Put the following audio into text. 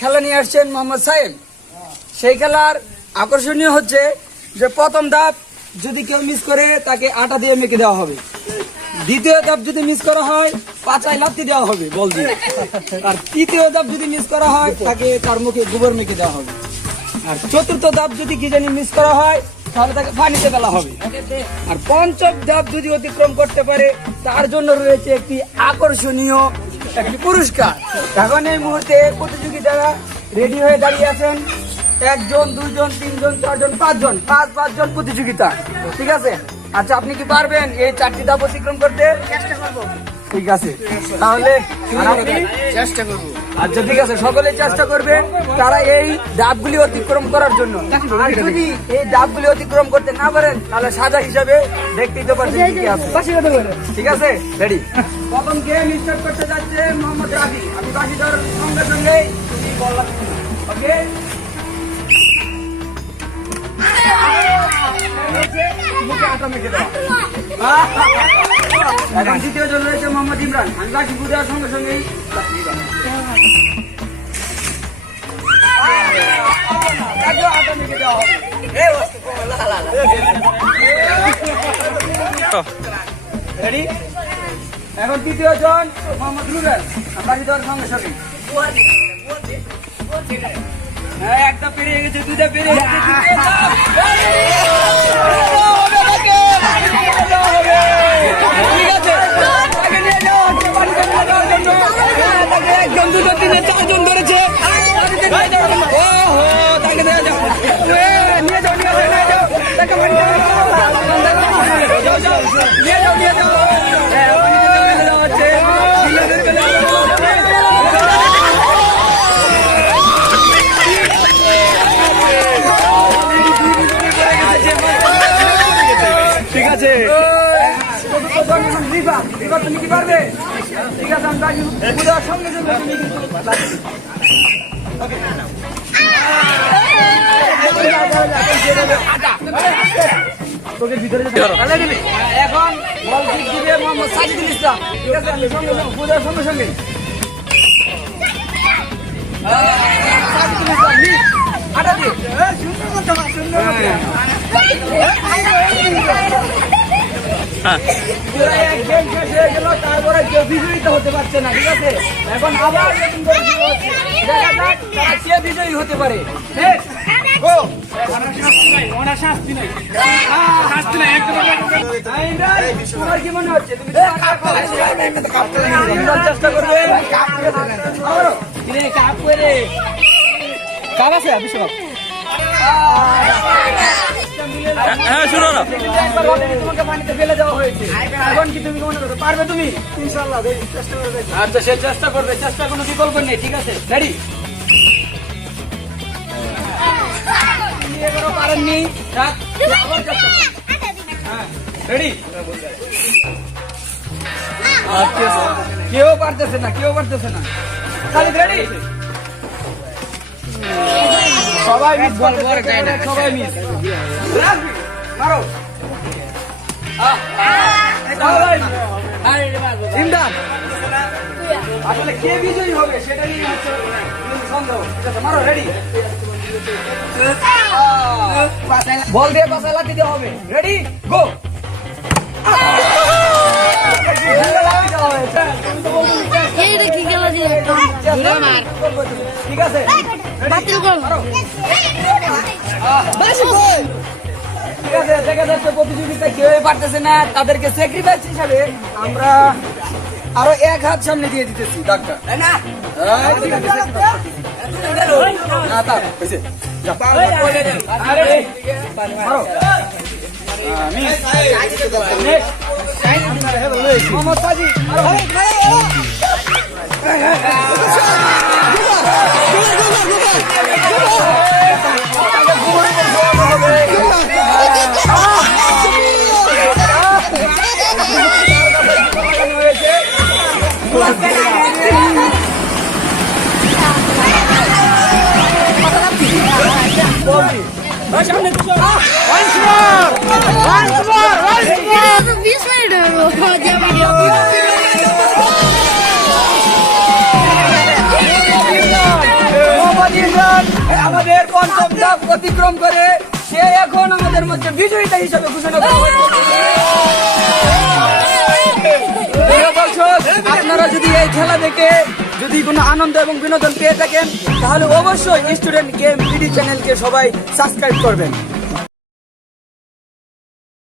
খেলা নিয়ে আসছেন মোহাম্মদ সাইম। সেই খেলার আকর্ষণীয় হচ্ছে যে প্রথম ধাপ যদি কেউ মিস করে তাকে আটা দিয়ে মেখে দেওয়া হবে, দ্বিতীয় ধাপ যদি মিস করা হয় পাচায় লাথি দেওয়া হবে বল দিয়ে, আর তৃতীয় ধাপ যদি মিস করা হয় তাকে তার মুখে গোবর মেখে দেওয়া হবে, আর চতুর্থ ধাপ যদি কি জানি মিস করা হয় তাহলে তাকে পানিতে ফেলা হবে, আর পঞ্চম ধাপ যদি অতিক্রম করতে পারে তার জন্য রয়েছে একটি আকর্ষণীয় একটি পুরস্কার। এখন এই মুহূর্তে প্রতিযোগিতারা রেডি হয়ে দাঁড়িয়ে আছেন, 1 জন 2 জন 3 জন 4 জন 5 জন, 5 জন প্রতিযোগিতা। ঠিক আছে, আচ্ছা আপনি কি পারবেন এই 4টি ধাপ অতিক্রম করতে? চেষ্টা করব। ঠিক আছে, তাহলে চেষ্টা করব। আচ্ছা ঠিক আছে, সকলে চেষ্টা করবে তারা এই ধাপগুলি অতিক্রম করার জন্য। আর যদি এই ধাপগুলি অতিক্রম করতে না পারেন তাহলে সাজা হিসাবে দেখতেই তো পারছেন কি আছে। ঠিক আছে, রেডি। প্রথম গেম স্টার্ট করতে যাচ্ছে মোহাম্মদ রাফি। আমি বাকি ধরার সঙ্গে সঙ্গে বল লাগবে। ওকে, এখন দ্বিতীয় জন রয়েছে মোহাম্মদ ইমরান। আমি বাকি বুঝার সঙ্গে সঙ্গেই রেডি। এখন তৃতীয় জন মোহাম্মদ রুবেল। আমি বাকি দেওয়ার সঙ্গে সঙ্গে একটা পেরিয়ে গেছে, 2টা পেরিয়ে গেছে, একজন 2 জন 3 জন 4 জন ধরেছে। তাকে নিয়ে যাও, নিয়ে যাও, নিয়ে যাও। ঠিক আছে, তুমি কি পারবে? ঠিক আছে, আমি বুঝার সঙ্গে সঙ্গে তুমি তোকে ভিতরে এখন বল দিবে মোহাম্মদ সাজিদুল ইসলাম। ঠিক আছে, আমি সঙ্গে সঙ্গে বুঝার সঙ্গে সঙ্গে সাজিদুল ইসলাম আটা দিয়ে তারপরে কেউ বিজয়ী হতে পারছে না। ঠিক আছে, এখন আবার নতুন করে শুরু হচ্ছে, দেখা যাক তারা কে বিজয়ী হতে পারে। তোমার কি মনে হচ্ছে তুমি চেষ্টা করবে? কাপ আছে বিশ্বকাপ? হ্যাঁ, শুনো না, তোমাকে পানিতে ফেলে দেওয়া হয়েছে। এখন কি তুমি মনে করো পারবে? তুমি ইনশাআল্লাহ চেষ্টা করবে। আচ্ছা, সে চেষ্টা করবে, চেষ্টা কোনো বিকল্প নেই। ঠিক আছে, রেডি। পারেননি, রেডি। কেউ পারতেছে না, কেউ পারতেছে না, খালি রেডি। সবাই মিস, সবাই মিস। মারো ইমরান, আসলে কে বিজয়ী হবে সেটা নিয়ে হচ্ছে সন্দেহ। ঠিক আছে, মারো, রেডি। বল দিয়ে পাশে লাথি দেওয়া হবে। রেডি, গো। ঠিক আছে, ঠিক আছে, দেখা যাচ্ছে প্রতিযোগিতা কেউ পারতেছে না, তাদেরকে স্যাক্রিফাইস হিসাবে আমরা আরো 1 হাত সামনে দিয়ে দিতেছি। ডাক্তার মোহাম্মদ সাজি আমাদের পঞ্চম ধাপ অতিক্রম করে সে এখন আমাদের মধ্যে বিজয়িতা হিসেবে ঘোষণা করা হয়েছে। প্রিয় দর্শক, আপনারা যদি এই খেলা দেখে যদি কোনো আনন্দ এবং বিনোদন পেয়ে থাকেন তাহলে অবশ্যই স্টুডেন্ট গেম বিডি চ্যানেলকে সবাই সাবস্ক্রাইব করবেন।